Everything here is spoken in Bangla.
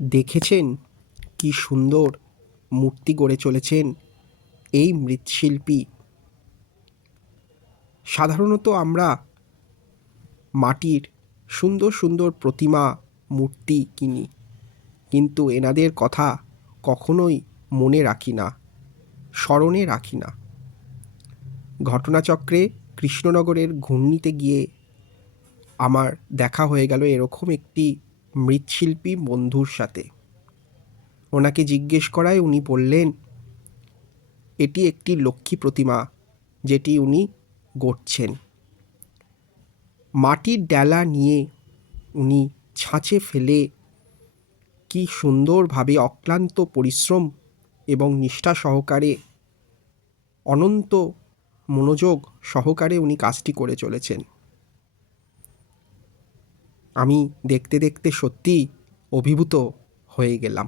দেখেছেন কি সুন্দর মূর্তি গড়ে চলেছেন এই মৃৎশিল্পী। সাধারণত আমরা মাটির সুন্দর সুন্দর প্রতিমা মূর্তি কিনি, কিন্তু এনাদের কথা কখনোই মনে রাখি না, স্মরণে রাখি না। ঘটনাচক্রে কৃষ্ণনগরের ঘূর্ণিতে গিয়ে আমার দেখা হয়ে গেল এরকম একটি মৃৎশিল্পী বন্ধুর সাথে। ওনাকে জিজ্ঞেস করায় উনি বললেন এটি একটি লক্ষ্মী প্রতিমা যেটি উনি গড়ছেন। মাটির ডালা নিয়ে উনি ছাঁচে ফেলে কি সুন্দরভাবে অক্লান্ত পরিশ্রম এবং নিষ্ঠা সহকারে, অনন্ত মনোযোগ সহকারে উনি কাজটি করে চলেছেন। আমি দেখতে দেখতে সত্যিই অভিভূত হয়ে গেলাম।